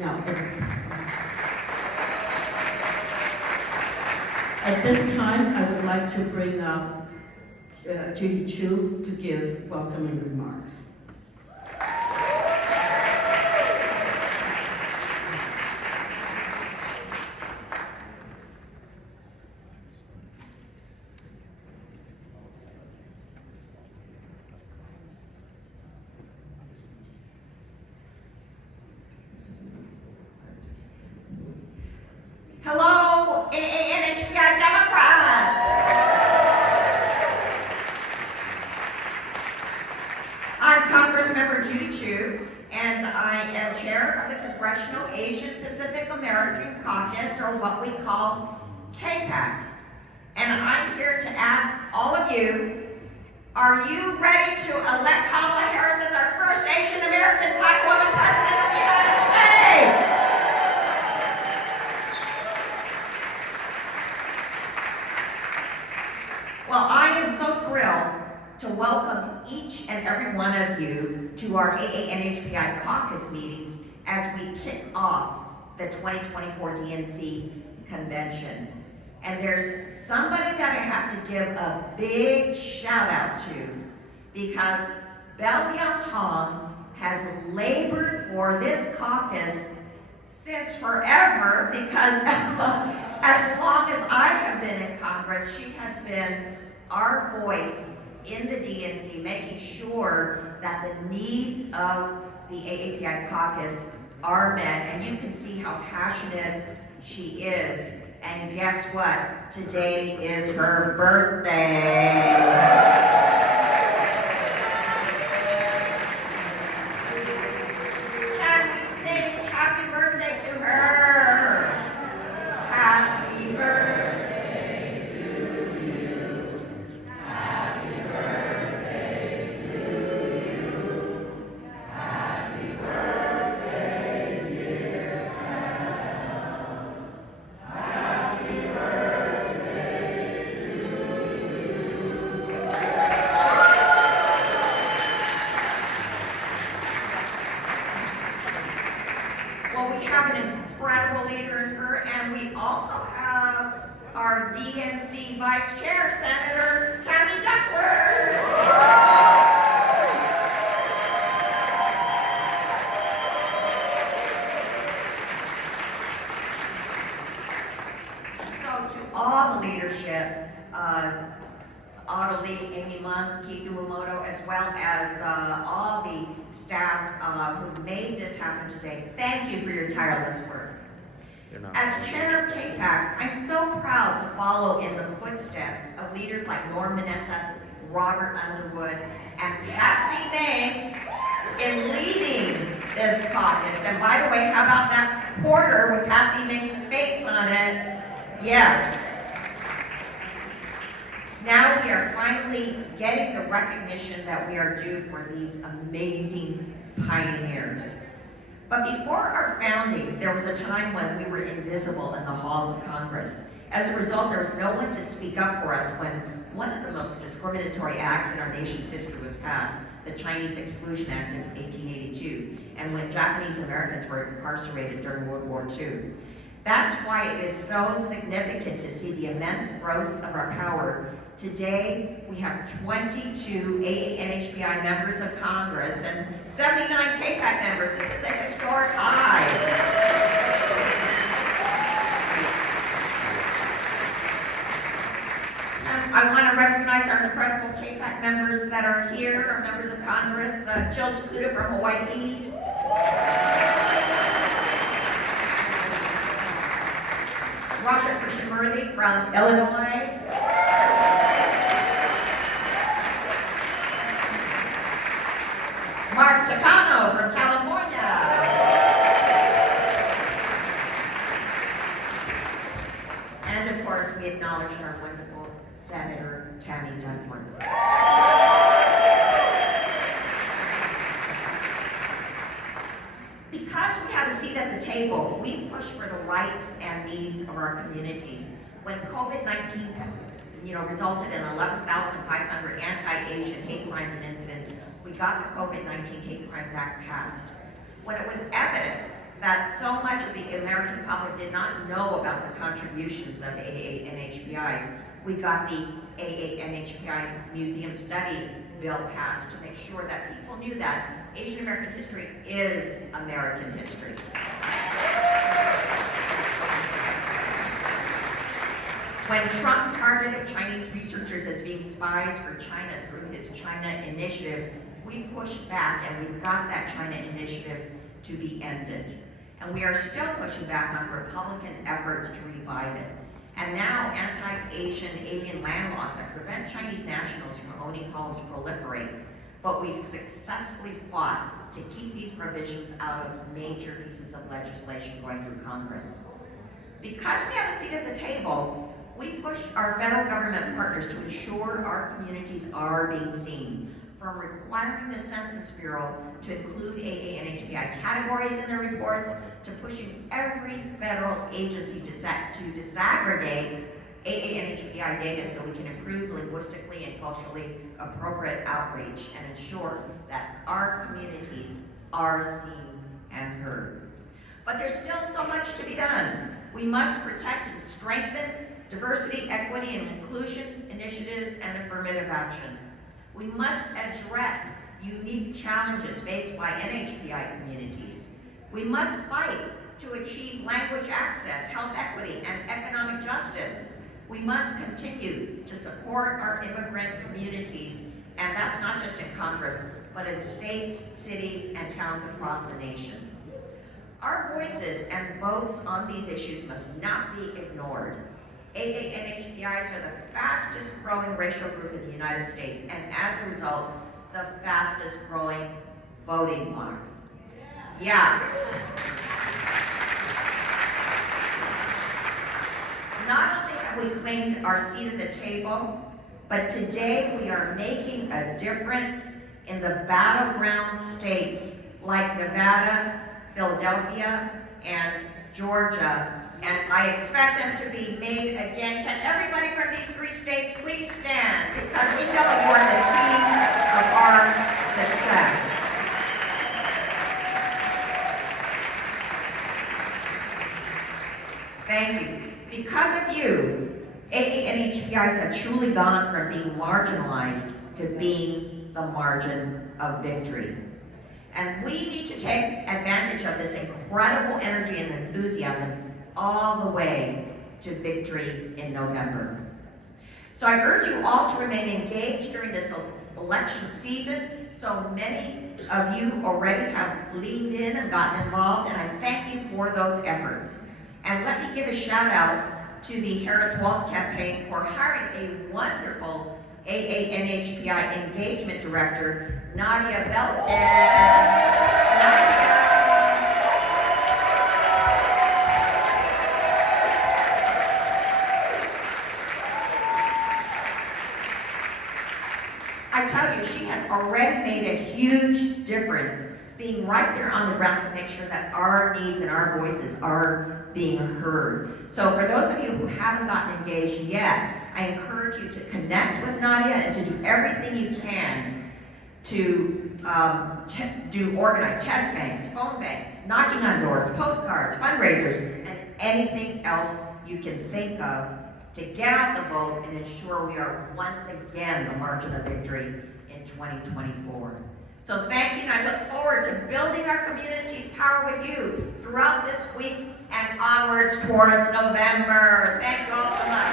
Now, at this time, I would like to bring up Judy Chu to give welcoming remarks. Hello, AANHPI Democrats. I'm Congressmember Judy Chu, and I am chair of the Congressional Asian Pacific American Caucus, or what we call KPAC. And I'm here to ask all of you, are you ready to elect Kamala Harris as our first Asian American Black woman president of the United States? Well, I am so thrilled to welcome each and every one of you to our AANHPI caucus meetings as we kick off the 2024 DNC convention. And there's somebody that I have to give a big shout out to, because Bell Young Hong has labored for this caucus since forever, because as long as I have been in Congress, she has been our voice in the DNC, making sure that the needs of the AAPI caucus are met. And you can see how passionate she is. And guess what? Today is her birthday. We have an incredible leader in her, and we also have our DNC Vice Chair, Senator Tammy Duckworth. So to all the leadership, Otto Lee, Amy Munn, Keith Uemoto, as well as all the staff who made this happen today, thank you for your tireless work. As chair of KPAC, I'm so proud to follow in the footsteps of leaders like Norm Mineta, Robert Underwood, and Patsy Ming in leading this caucus. And by the way, how about that quarter with Patsy Ming's face on it? Yes. Now we are finally getting the recognition that we are due for these amazing pioneers. But before our founding, there was a time when we were invisible in the halls of Congress. As a result, there was no one to speak up for us when one of the most discriminatory acts in our nation's history was passed, the Chinese Exclusion Act in 1882, and when Japanese Americans were incarcerated during World War II. That's why it is so significant to see the immense growth of our power. Today, we have 22 AANHPI members of Congress and 79 KPAC members. This is a historic high. I want to recognize our incredible KPAC members that are here, our members of Congress, Jill Takuda from Hawaii, Roger Krishnamurthy from Illinois, Mark Takano from California, and of course we acknowledge our wonderful Senator Tammy Duckworth. Because we have a seat at the table, we push for the rights and needs of our communities. When COVID-19 resulted in 11,500 anti-Asian hate crimes and incidents, we got the COVID-19 Hate Crimes Act passed. When it was evident that so much of the American public did not know about the contributions of AA and HBIs. We got the AA and HBI Museum Study Bill passed to make sure that people knew that Asian American history is American history. When Trump targeted Chinese researchers as being spies for China through his China Initiative, we pushed back and we got that China Initiative to be ended. And we are still pushing back on Republican efforts to revive it. And now anti-Asian alien land laws that prevent Chinese nationals from owning homes proliferate. But we've successfully fought to keep these provisions out of major pieces of legislation going through Congress. Because we have a seat at the table, we push our federal government partners to ensure our communities are being seen, from requiring the Census Bureau to include AA and HBI categories in their reports, to pushing every federal agency to disaggregate AA and HBI data so we can improve linguistically and culturally appropriate outreach and ensure that our communities are seen and heard. But there's still so much to be done. We must protect and strengthen diversity, equity, and inclusion initiatives and affirmative action. We must address unique challenges faced by NHBI communities. We must fight to achieve language access, health equity, and economic justice. We must continue to support our immigrant communities, and that's not just in Congress, but in states, cities, and towns across the nation. Our voices and votes on these issues must not be ignored. AA and HBIs are the fastest growing racial group in the United States, and as a result, the fastest growing voting bloc. Yeah. Not only have we claimed our seat at the table, but today we are making a difference in the battleground states like Nevada, Philadelphia, and Georgia. And I expect them to be made again. Can everybody from these 3 states please stand? Because we know you are the key of our success. Thank you. Because of you, AA and HBIs have truly gone from being marginalized to being the margin of victory. And we need to take advantage of this incredible energy and enthusiasm all the way to victory in November. So I urge you all to remain engaged during this election season. So many of you already have leaned in and gotten involved, and I thank you for those efforts. And let me give a shout out to the Harris-Walz campaign for hiring a wonderful AA NHBI engagement director, Nadia Belkin. I tell you, she has already made a huge difference being right there on the ground to make sure that our needs and our voices are being heard. So for those of you who haven't gotten engaged yet, I encourage you to connect with Nadia and to do everything you can to organize test banks, phone banks, knocking on doors, postcards, fundraisers, and anything else you can think of to get out the vote and ensure we are once again the margin of victory in 2024. So thank you, and I look forward to building our community's power with you throughout this week and onwards towards November. Thank you all so much.